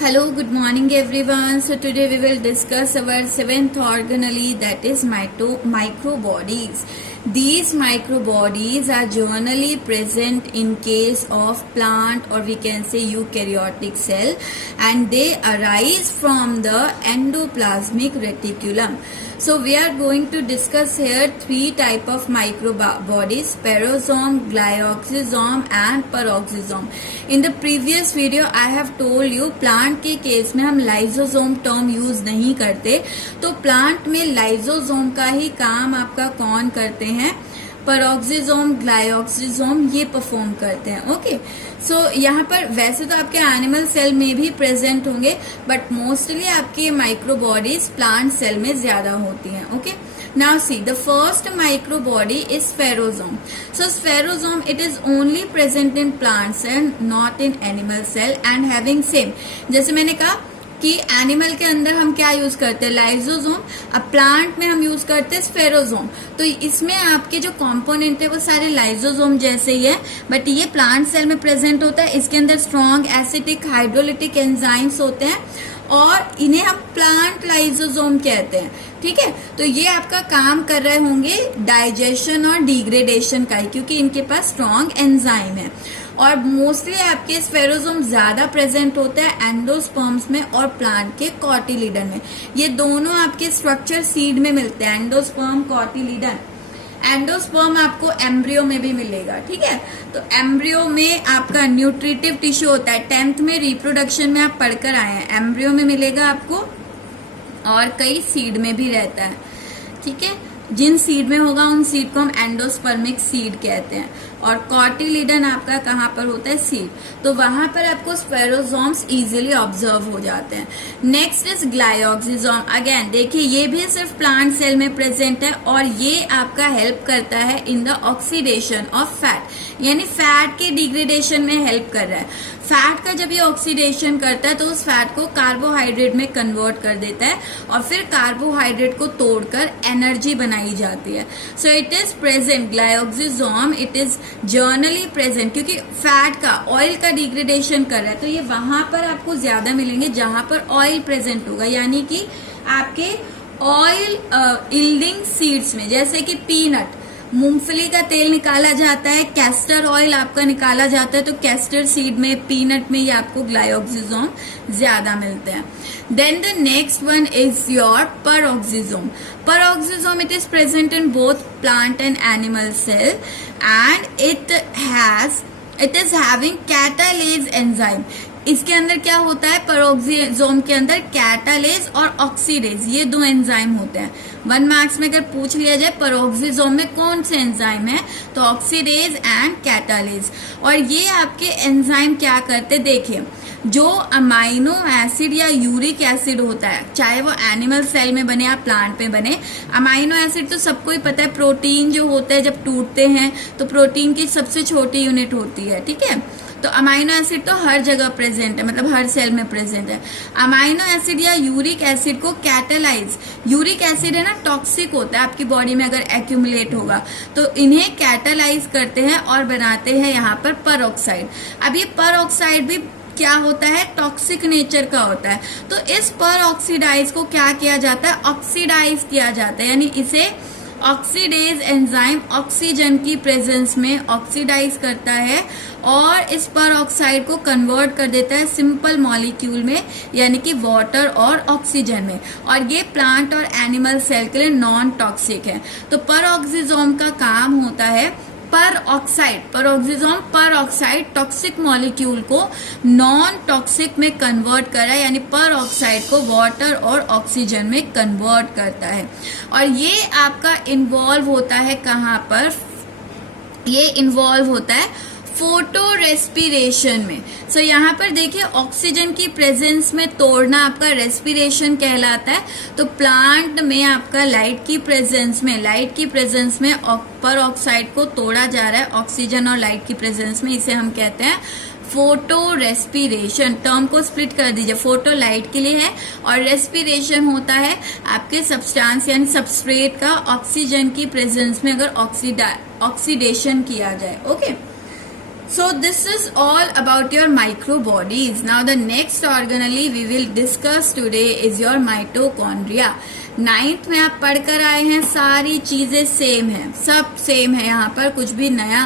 Hello, good morning everyone. So today we will discuss our seventh organelle, that is microbodies. These microbodies are generally present in case of plant or we can say eukaryotic cell, and they arise from the endoplasmic reticulum. So we are going to discuss here three type of microbodies: spherosome, glyoxysome and peroxisome. In the previous video I have told you plant के case में हम lysosome term use नहीं करते, तो plant में lysosome का ही काम आपका कौन करते हैं, पेरोक्सिसोम, ग्लायोक्सिसोम ये परफॉर्म करते हैं. ओके, सो यहाँ पर वैसे तो आपके एनिमल सेल में भी प्रेजेंट होंगे, बट मोस्टली आपके माइक्रोबॉडीज प्लांट सेल में ज्यादा होती हैं. Okay, now see the first microbody is spherosome. So spherosome, it is only present in plant cell, not in animal cell, and having same, जैसे मैंने कहा कि एनिमल के अंदर हम क्या यूज करते हैं, लाइजोसोम. अब प्लांट में हम यूज करते हैं स्फेरोसोम. तो इसमें आपके जो कंपोनेंट है वो सारे लाइजोसोम जैसे ही है, बट ये प्लांट सेल में प्रेजेंट होता है. इसके अंदर स्ट्रॉन्ग एसिटिक हाइड्रोलिटिक एंजाइम्स होते हैं और इन्हें हम प्लांट लाइजोसोम कहते हैं. ठीक है, तो ये आपका काम कर रहे होंगे डाइजेशन और डिग्रेडेशन का ही, क्योंकि इनके पास स्ट्रॉन्ग एंजाइम है. और मोस्टली आपके स्फेरोसोम ज्यादा प्रेजेंट होता है एंडोस्पर्म्स में और प्लांट के कॉटिलीडन में. ये दोनों आपके स्ट्रक्चर सीड में मिलते हैं, एंडोस्पर्म, कॉटिलीडन. एंडोस्पर्म आपको एम्ब्रियो में भी मिलेगा. ठीक है, तो एम्ब्रियो में आपका न्यूट्रिटिव टिश्यू होता है. 10th में रिप्रोडक्शन में आप पढ़कर आए हैं, एम्ब्रियो में मिलेगा आपको और कई सीड में भी रहता है. ठीक है, जिन सीड में होगा उन सीड को हम एंडोस्पर्मिक सीड कहते हैं. और कॉटिलीडन आपका कहाँ पर होता है, सीड. तो वहां पर आपको स्फेरोसोम्स इजीली ऑब्जर्व हो जाते हैं. Next is ग्लायोक्सिसोम. अगेन देखिए, ये भी सिर्फ प्लांट सेल में प्रेजेंट है और ये आपका हेल्प करता है in the oxidation of fat, यानी फैट के डिग्रेडेशन में हेल्प कर रहा है. फैट का जब ये ऑक्सीडेशन करता है तो उस फैट को कार्बोहाइड्रेट में कन्वर्ट कर देता है और फिर कार्बोहाइड्रेट को तोड़कर एनर्जी बनाई जाती है. So it is present, glyoxysome it is generally present, क्योंकि फैट का, ऑयल का डिग्रेडेशन कर रहा है. तो ये वहां पर आपको ज्यादा मिलेंगे जहां पर ऑयल प्रेजेंट होगा, यानी कि आपके ऑयल यील्डिंग सीड्स में, जैसे कि पीनट, मूंगफली का तेल निकाला जाता है, कैस्टर ऑयल आपका निकाला जाता है, तो कैस्टर सीड में, पीनट में ये आपको ग्लायोक्सिसोम ज्यादा मिलते हैं. Then the next one is your peroxisome. Peroxisome, it is present in both plant and animal cell, and it is having catalase enzyme. इसके अंदर क्या होता है, पेरोक्सिसोम के अंदर कैटालेज और ऑक्सीडेज, ये दो एंजाइम होते हैं. 1 मार्क्स में अगर पूछ लिया जाए पेरोक्सिसोम में कौन से एंजाइम है, तो ऑक्सीडेज एंड कैटालेज. और ये आपके एंजाइम क्या करते, देखिए, जो अमाइनो एसिड या यूरिक एसिड होता है, चाहे वो एनिमल सेल में बने या प्लांट में बने, अमाइनो एसिड तो सबको ही पता है, प्रोटीन जो होता है जब टूटते हैं तो प्रोटीन की सबसे छोटी यूनिट होती है. ठीक है, तो अमाइनो एसिड तो हर जगह प्रेजेंट है, मतलब हर सेल में प्रेजेंट है. अमाइनो एसिड या यूरिक एसिड को कैटालाइज, यूरिक एसिड है ना, टॉक्सिक होता है, आपकी बॉडी में अगर एक्यूमुलेट होगा तो इन्हें कैटालाइज करते हैं और बनाते हैं यहाँ पर परऑक्साइड. अब ये परऑक्साइड भी क्या होता है, टॉक्सिक नेचर का होता है. तो इस पर ऑक्सीडाइज को क्या किया जाता है, ऑक्सीडाइज किया जाता है, यानी इसे ऑक्सीडेज एंजाइम ऑक्सीजन की प्रेजेंस में ऑक्सीडाइज करता है और इस पर ऑक्साइड को कन्वर्ट कर देता है सिंपल मॉलिक्यूल में, यानी कि वाटर और ऑक्सीजन में. और ये प्लांट और एनिमल सेल के लिए नॉन टॉक्सिक है. तो पेरोक्सिसोम का काम होता है peroxide, peroxisome peroxide toxic molecule को नॉन टॉक्सिक में कन्वर्ट कर रहा है, यानी पेरोक्साइड को वाटर और ऑक्सीजन में कन्वर्ट करता है. और ये आपका इन्वॉल्व होता है कहाँ पर, ये इन्वॉल्व होता है फोटो रेस्पिरेशन में. सो यहाँ पर देखिए, ऑक्सीजन की प्रेजेंस में तोड़ना आपका रेस्पिरेशन कहलाता है. तो प्लांट में आपका लाइट की प्रेजेंस में पर ऑक्साइड को तोड़ा जा रहा है ऑक्सीजन और लाइट की प्रेजेंस में, इसे हम कहते हैं फोटो रेस्पिरेशन. टर्म को स्प्लिट कर दीजिए, फोटो लाइट के लिए है और रेस्पिरेशन होता है आपके सब्सटेंस यानी सबस्ट्रेट का ऑक्सीजन की प्रेजेंस में अगर ऑक्सीडेशन किया जाए. Okay, So this is all about your microbodies. Now the next organelle we will discuss today is your mitochondria. 9th में आप पढ़कर आए हैं, सारी चीजें सेम है, सब सेम है, यहाँ पर कुछ भी नया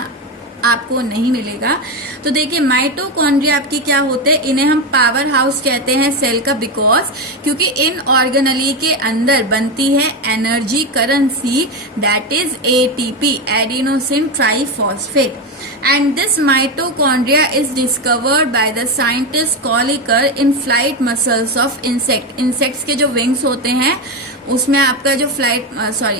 आपको नहीं मिलेगा। तो देखिए माइटोकॉन्ड्रिया आपकी क्या होते हैं, इन्हें हम पावर हाउस कहते हैं सेल का, बिकॉज क्योंकि इन ऑर्गेनली के अंदर बनती है energy currency, that is ATP, adenosine triphosphate. And this mitochondria is discovered by the scientist Colliker in flight muscles of insect. Insects के जो wings होते हैं उसमें आपका जो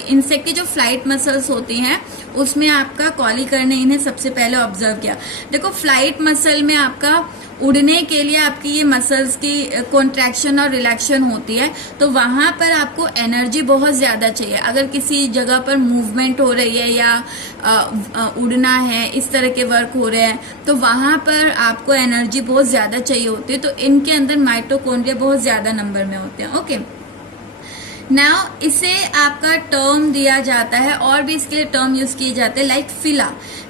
इंसेक्ट की जो फ्लाइट मसल्स होती हैं उसमें आपका कॉलिकर ने इन्हें सबसे पहले ऑब्जर्व किया। देखो फ्लाइट मसल में आपका उड़ने के लिए आपकी ये मसल्स की कॉन्ट्रैक्शन और रिलैक्शन होती है, तो वहां पर आपको एनर्जी बहुत ज्यादा चाहिए। अगर किसी जगह पर मूवमेंट हो रही है या उड़ना है, इस तरह के वर्क हो रहे हैं, तो वहां पर आपको एनर्जी बहुत ज्यादा चाहिए होती है, तो इनके अंदर माइटोकॉन्ड्रिया बहुत ज्यादा नंबर में होते हैं। ओके, नाउ इसे आपका टर्म दिया जाता है, और भी इसके लिए टर्म यूज किए जाते हैं, लाइक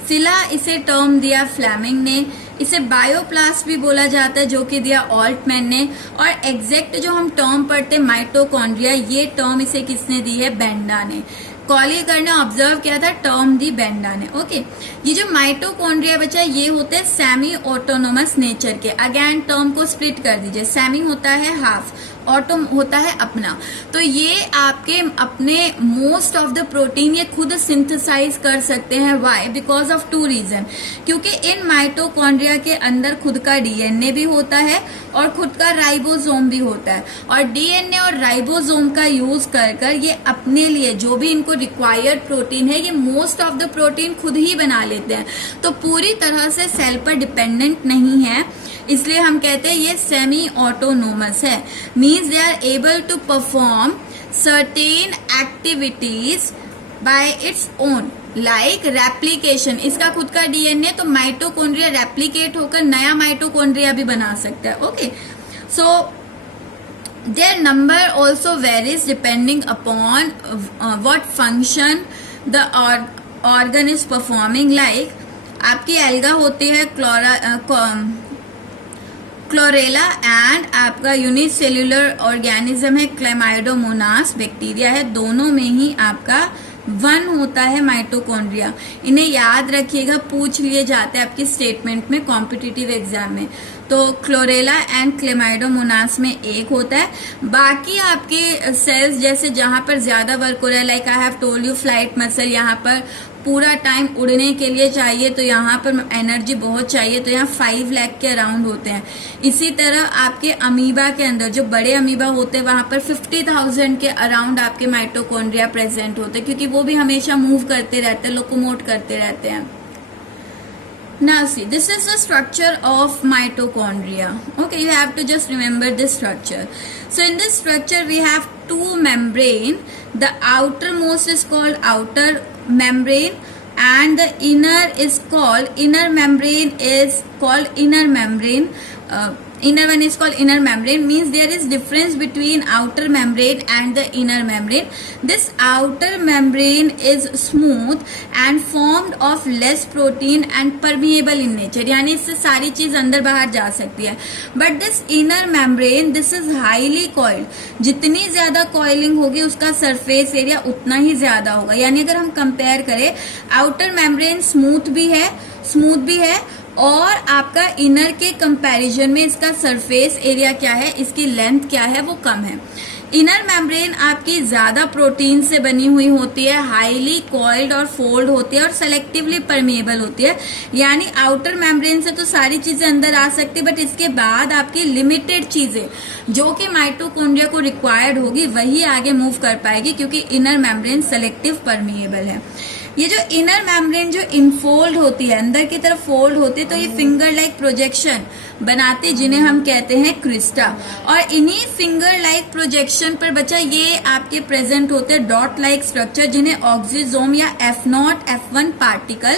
फिला इसे टर्म दिया फ्लेमिंग ने, इसे बायोप्लास्ट भी बोला जाता है जो कि दिया ऑल्टमैन ने, और एग्जैक्ट जो हम टर्म पढ़ते माइटोकॉन्ड्रिया, ये टर्म इसे किसने दी है, बेंडा ने। कॉलिकर ने ऑब्जर्व किया था, टर्म दी बेंडा ने। ओके, ये जो माइटोकॉन्ड्रिया बचा ये होते हैं सेमी ऑटोनोमस नेचर के। अगेन टर्म को स्प्लिट कर दीजिए, सेमी होता है हाफ, ऑटो होता है अपना, तो ये आपके अपने मोस्ट ऑफ द प्रोटीन ये खुद सिंथेसाइज कर सकते हैं। व्हाई? बिकॉज ऑफ 2 रीजन, क्योंकि इन माइटोकॉन्ड्रिया के अंदर खुद का डीएनए भी होता है और खुद का राइबोसोम भी होता है, और डीएनए और राइबोसोम का यूज कर कर ये अपने लिए जो भी इनको रिक्वायर्ड प्रोटीन है, ये मोस्ट ऑफ द प्रोटीन खुद ही बना लेते हैं, तो पूरी तरह से सेल पर डिपेंडेंट नहीं है, इसलिए हम कहते हैं ये सेमी ऑटोनोमस है। Means they are able to perform certain activities by its own, like replication. इसका खुद का डीएनए, तो माइटोकॉन्ड्रिया रेप्लिकेट होकर नया माइटोकॉन्ड्रिया भी बना सकता है। Okay, so their number also varies depending upon what function the organ is performing, like आपकी एल्गा होती है क्लोरेला, एंड आपका यूनिसेल्युलर ऑर्गेनिज्म है क्लेमाइडोमोनास, बैक्टीरिया है, दोनों में ही आपका 1 होता है माइटोकॉन्ड्रिया। इन्हें याद रखिएगा, पूछ लिए जाते हैं आपकी स्टेटमेंट में कॉम्पिटिटिव एग्जाम में। तो क्लोरेला एंड क्लेमाइडोमोनास में 1 होता है, बाकी आपके सेल्स जैसे जहां पर ज्यादा वर्क हो रहा है, like I have told you flight muscle, यहाँ पर पूरा टाइम उड़ने के लिए चाहिए, तो यहाँ पर एनर्जी बहुत चाहिए, तो यहाँ 5 लाख के अराउंड होते हैं। इसी तरह आपके अमीबा के अंदर जो बड़े अमीबा होते हैं वहां पर 50,000 के अराउंड आपके माइटोकॉन्ड्रिया प्रेजेंट होते हैं, क्योंकि वो भी हमेशा मूव करते रहते हैं, लोकोमोट करते रहते हैं। Now see, this is the structure of mitochondria. Okay, you have to just remember this structure. So in this structure we have 2 membrane. The outermost is called outer membrane and the inner membrane is called inner membrane. Inner one is called inner membrane, means there is difference between outer membrane and the inner membrane. This outer membrane is smooth and formed of less protein and permeable in nature, यानी इससे सारी चीज अंदर बाहर जा सकती है। But this inner membrane, this is highly coiled. जितनी ज्यादा coiling होगी उसका surface area उतना ही ज्यादा होगा, यानी अगर हम कंपेयर करें, आउटर membrane स्मूथ भी है और आपका इनर के कंपैरिजन में इसका सरफेस एरिया क्या है, इसकी लेंथ क्या है, वो कम है। इनर मेम्ब्रेन आपकी ज्यादा प्रोटीन से बनी हुई होती है, हाईली कॉइल्ड और फोल्ड होती है और सेलेक्टिवली परमेएबल होती है, यानी आउटर मेम्ब्रेन से तो सारी चीजें अंदर आ सकती है, बट इसके बाद आपकी लिमिटेड चीजें जो कि माइटोकॉन्ड्रिया को रिक्वायर्ड होगी वही आगे मूव कर पाएगी, क्योंकि इनर मेम्ब्रेन सेलेक्टिव परमेएबल है। ये जो इनर मेम्ब्रेन जो इनफोल्ड होती है, अंदर की तरफ फोल्ड होती है, तो ये फिंगर लाइक प्रोजेक्शन बनाते जिन्हें हम कहते हैं क्रिस्टा, और इन्हीं फिंगर लाइक प्रोजेक्शन पर बच्चा ये आपके प्रेजेंट होते हैं डॉट लाइक स्ट्रक्चर, जिन्हें ऑक्सीजोम या F0 F1 पार्टिकल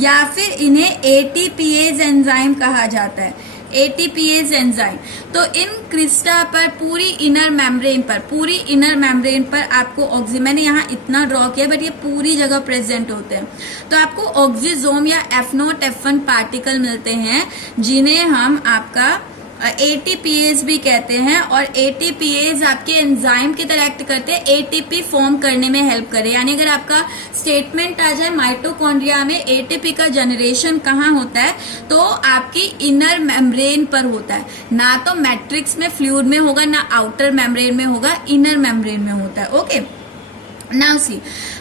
या फिर इन्हें ATPase एंजाइम कहा जाता है। ATPase enzyme. तो इन क्रिस्टा पर पूरी इनर मेम्ब्रेन पर आपको मैंने यहाँ इतना ड्रॉ किया बट ये पूरी जगह प्रेजेंट होते हैं। तो आपको ऑक्सीजोम या F0 F1 पार्टिकल मिलते हैं जिन्हें हम आपका एटीपीएज भी कहते हैं, और एटीपीएज आपके एंजाइम की तरह एक्ट करते हैं, एटीपी फॉर्म करने में हेल्प करे। यानी अगर आपका स्टेटमेंट आ जाए माइटोकॉन्ड्रिया में एटीपी का जनरेशन कहाँ होता है, तो आपकी इनर मेम्ब्रेन पर होता है, ना तो मैट्रिक्स में फ्लूइड में होगा, ना आउटर मेम्ब्रेन में होगा, इनर मेम्ब्रेन में होता है। Okay, now see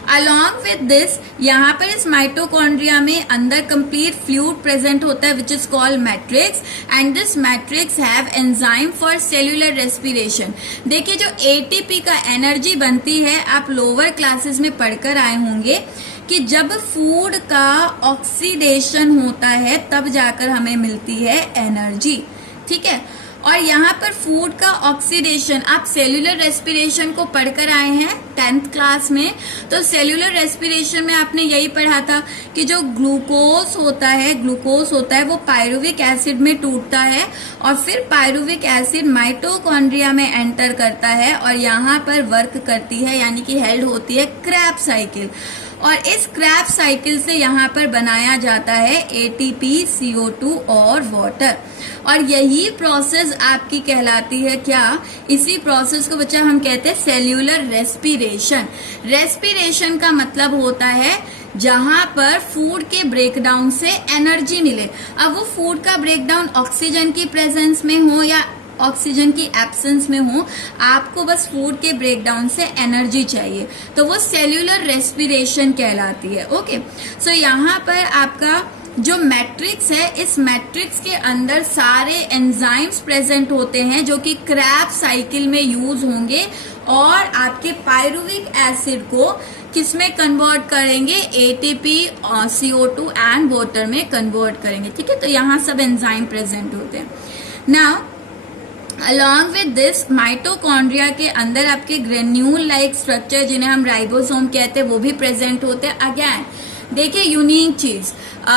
along with this, यहाँ पर इस माइटोकॉन्ड्रिया में अंदर कंप्लीट फ्लूइड प्रेजेंट होता है which is called matrix, and this matrix have enzyme for cellular respiration. देखिए जो एटीपी का एनर्जी बनती है, आप लोअर क्लासेस में पढ़कर आए होंगे कि जब फूड का ऑक्सीडेशन होता है तब जाकर हमें मिलती है एनर्जी। ठीक है, और यहाँ पर फूड का ऑक्सीडेशन, आप सेल्यूलर रेस्पिरेशन को पढ़कर आए हैं 10th क्लास में। तो सेल्यूलर रेस्पिरेशन में आपने यही पढ़ा था कि जो ग्लूकोज होता है वो पायरुविक एसिड में टूटता है, और फिर पायरुविक एसिड माइटोकॉन्ड्रिया में एंटर करता है और यहाँ पर वर्क करती है, यानी कि हेल्ड होती है क्रेब्स साइकिल, और इस क्रेब्स साइकिल से यहाँ पर बनाया जाता है एटीपी, CO2 और वाटर। और यही प्रोसेस आपकी कहलाती है क्या, इसी प्रोसेस को बच्चा हम कहते हैं सेल्यूलर रेस्पिरेशन। रेस्पिरेशन का मतलब होता है जहां पर फूड के ब्रेकडाउन से एनर्जी मिले। अब वो फूड का ब्रेकडाउन ऑक्सीजन की प्रेजेंस में हो या ऑक्सीजन की एब्सेंस में हो, आपको बस फूड के ब्रेकडाउन से एनर्जी चाहिए, तो वो सेल्यूलर रेस्पिरेशन कहलाती है। ओके, सो यहाँ पर आपका जो मैट्रिक्स है, इस मैट्रिक्स के अंदर सारे एंजाइम्स प्रेजेंट होते हैं जो कि क्रेब्स साइकिल में यूज होंगे और आपके पायरुविक एसिड को किसमें कन्वर्ट करेंगे, एटीपी, CO2 एंड वाटर में कन्वर्ट करेंगे। ठीक है, तो यहाँ सब एंजाइम प्रेजेंट होते हैं। Now along with this, mitochondria के अंदर आपके ग्रेन्यूल लाइक स्ट्रक्चर जिन्हें हम राइबोसोम कहते हैं वो भी प्रेजेंट होते हैं। अगेन देखिए यूनिक चीज,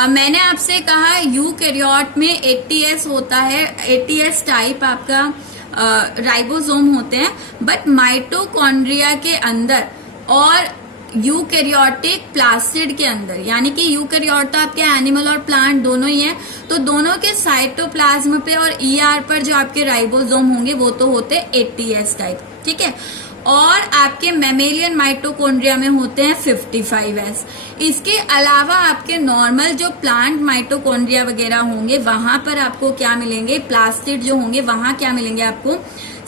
मैंने आपसे कहा यूकैरियोट में 80S होता है, 80S टाइप आपका राइबोसोम होते हैं, बट माइटोकॉन्ड्रिया के अंदर और यूकैरियोटिक प्लास्टिड के अंदर, यानी कि यूकैरियोट तो आपके एनिमल और प्लांट दोनों ही है, तो दोनों के साइटोप्लाज्म पे और ER पर जो आपके राइबोसोम होंगे वो तो होते 80S टाइप। ठीक है, और आपके मैमेलियन माइटोकॉन्ड्रिया में होते हैं 55S। इसके अलावा आपके नॉर्मल जो प्लांट माइटोकॉन्ड्रिया वगैरह होंगे वहां पर आपको क्या मिलेंगे, प्लास्टिड जो होंगे वहां क्या मिलेंगे आपको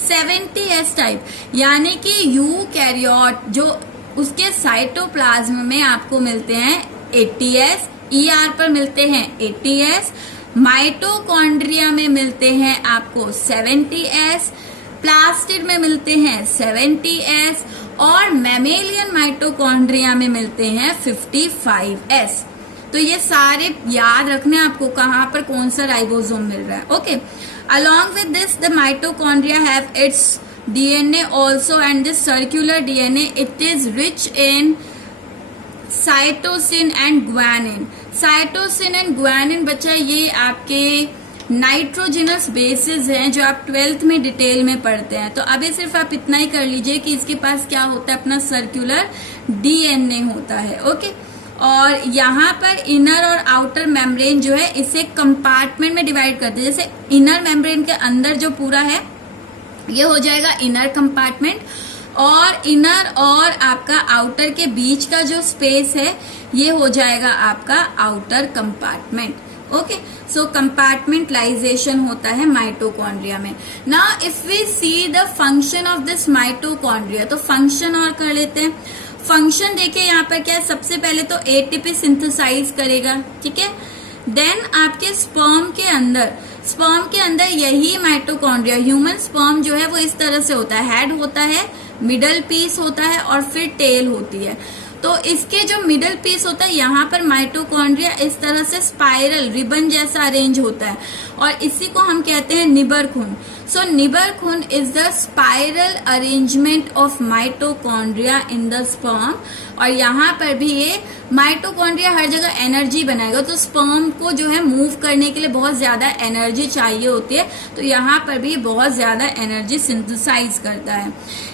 70S टाइप, यानी कि यूकैरियोट जो उसके साइटोप्लाज्म में आपको मिलते हैं 80S, ER पर मिलते हैं 80S, माइटोकॉन्ड्रिया में मिलते हैं आपको 70S, प्लास्टिड में मिलते हैं 70S, और मैमेलियन माइटोकॉन्ड्रिया में मिलते हैं 55S। तो ये सारे याद रखने आपको कहाँ पर कौन सा राइबोसोम मिल रहा है। Okay, along with this the mitochondria have it's DNA also, and this circular DNA, it is rich in cytosine and guanine. Cytosine and guanine बच्चा ये आपके नाइट्रोजिनस बेसिस हैं जो आप 12th में डिटेल में पढ़ते हैं। तो अभी सिर्फ आप इतना ही कर लीजिए कि इसके पास क्या होता है, अपना सर्कुलर DNA होता है। ओके, और यहाँ पर इनर और आउटर मेम्ब्रेन जो है इसे कंपार्टमेंट में डिवाइड करते हैं। जैसे इनर मेम्ब्रेन के अंदर जो पूरा है ये हो जाएगा इनर कंपार्टमेंट, और इनर और आपका आउटर के बीच का जो स्पेस है ये हो जाएगा आपका outer compartment. Okay, so compartmentalization होता है माइटोकॉन्ड्रिया में। Now if we see the function of this mitochondria, तो फंक्शन और कर लेते हैं। फंक्शन देखिए यहाँ पर क्या है, सबसे पहले तो एटीपी सिंथेसाइज करेगा। ठीक है, देन आपके स्पर्म के अंदर यही माइटोकॉन्ड्रिया, ह्यूमन स्पर्म जो है वो इस तरह से होता है, हेड होता है, मिडल पीस होता है और फिर टेल होती है। तो इसके जो मिडल पीस होता है यहाँ पर माइटोकॉन्ड्रिया इस तरह से स्पाइरल रिबन जैसा अरेंज होता है, और इसी को हम कहते हैं निबर खून। So Nibelkhund is the spiral arrangement of mitochondria in the sperm. और यहाँ पर भी ये माइटोकॉन्ड्रिया हर जगह एनर्जी बनाएगा, तो स्पर्म को जो है मूव करने के लिए बहुत ज्यादा एनर्जी चाहिए होती है, तो यहाँ पर भी बहुत ज्यादा एनर्जी सिंथेसाइज करता है।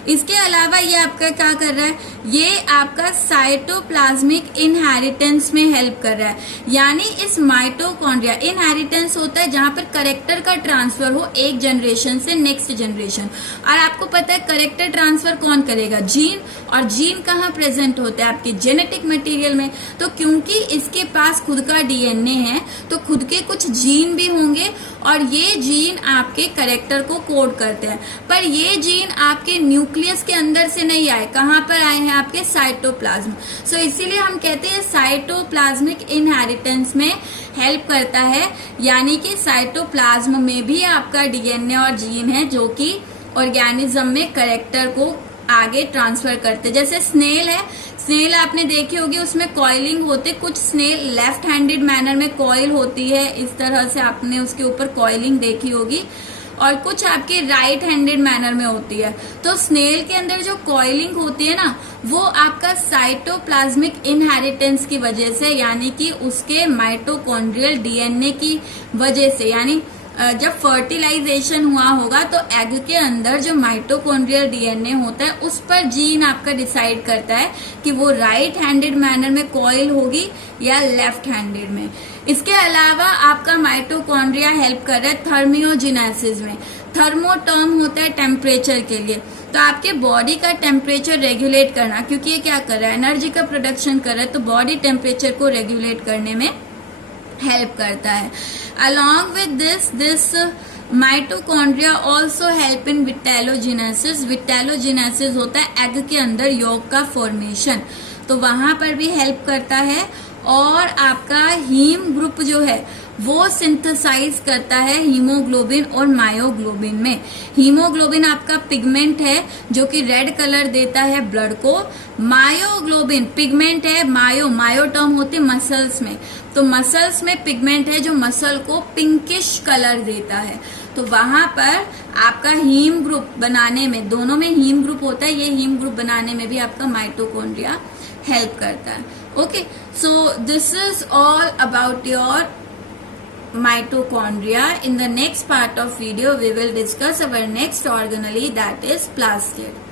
इसके अलावा ये आपका क्या कर रहा है, ये आपका साइटोप्लाज्मिक इनहेरिटेंस में हेल्प कर रहा है। यानी इस माइटोकॉन्ड्रिया इनहेरिटेंस होता है जहां पर करेक्टर का ट्रांसफर हो एक जनरेशन से नेक्स्ट जनरेशन। और आपको पता है करेक्टर ट्रांसफर कौन करेगा, जीन। और जीन कहाँ प्रेजेंट होता है, आपके जेनेटिक मटेरियल में। तो क्योंकि इसके पास खुद का डीएनए है, तो खुद के कुछ जीन भी होंगे और ये जीन आपके करेक्टर को कोड करते हैं। पर ये जीन आपके न्यूक्लियस के अंदर से नहीं आए, कहाँ पर आए हैं, आपके साइटोप्लाज्म। सो इसीलिए हम कहते हैं साइटोप्लाज्मिक इनहेरिटेंस में हेल्प करता है। यानी कि साइटोप्लाज्म में भी आपका डीएनए और जीन है जो कि ऑर्गेनिज्म में करेक्टर को आगे ट्रांसफर करते। जैसे स्नेल है, स्नेल आपने देखी होगी, उसमें कॉइलिंग होते, कुछ स्नेल लेफ्ट हैंडेड मैनर में कॉइल होती है, इस तरह से आपने उसके ऊपर कॉइलिंग देखी होगी, और कुछ आपके राइट हैंडेड मैनर में होती है। तो स्नेल के अंदर जो कॉइलिंग होती है ना, वो आपका साइटोप्लाज्मिक इनहेरिटेंस की वजह से, यानी कि उसके माइटोकॉन्ड्रियल डीएनए की वजह से, यानी जब फर्टिलाइजेशन हुआ होगा तो एग के अंदर जो माइटोकॉन्ड्रियल डीएनए होता है उस पर जीन आपका डिसाइड करता है कि वो राइट हैंडेड मैनर में कॉइल होगी या लेफ्ट हैंडेड में। इसके अलावा आपका माइटोकॉन्ड्रिया हेल्प कर रहा है थर्मियोजेनेसिस में। थर्मो टर्म होता है टेम्परेचर के लिए, तो आपके बॉडी का टेम्परेचर रेगुलेट करना, क्योंकि ये क्या कर रहा है, एनर्जी का प्रोडक्शन कर रहा है, तो बॉडी टेम्परेचर को रेगुलेट करने में हेल्प करता है। Along with this mitochondria also help in vitellogenesis. Vitellogenesis होता है एग के अंदर यॉक का फॉर्मेशन, तो वहां पर भी हेल्प करता है। और आपका हीम ग्रुप जो है वो सिंथेसाइज करता है हीमोग्लोबिन और मायोग्लोबिन में। हीमोग्लोबिन आपका पिगमेंट है जो कि रेड कलर देता है ब्लड को। मायोग्लोबिन पिगमेंट है, मायो टर्म होती है मसल्स में, तो मसल्स में पिगमेंट है जो मसल को पिंकिश कलर देता है। तो वहां पर आपका हीम ग्रुप बनाने में, दोनों में हीम ग्रुप होता है, ये हीम ग्रुप बनाने में भी आपका माइटोकॉन्ड्रिया हेल्प करता है। Okay, so this is all about your mitochondria. In the next part of video we will discuss our next organelle, that is plastid.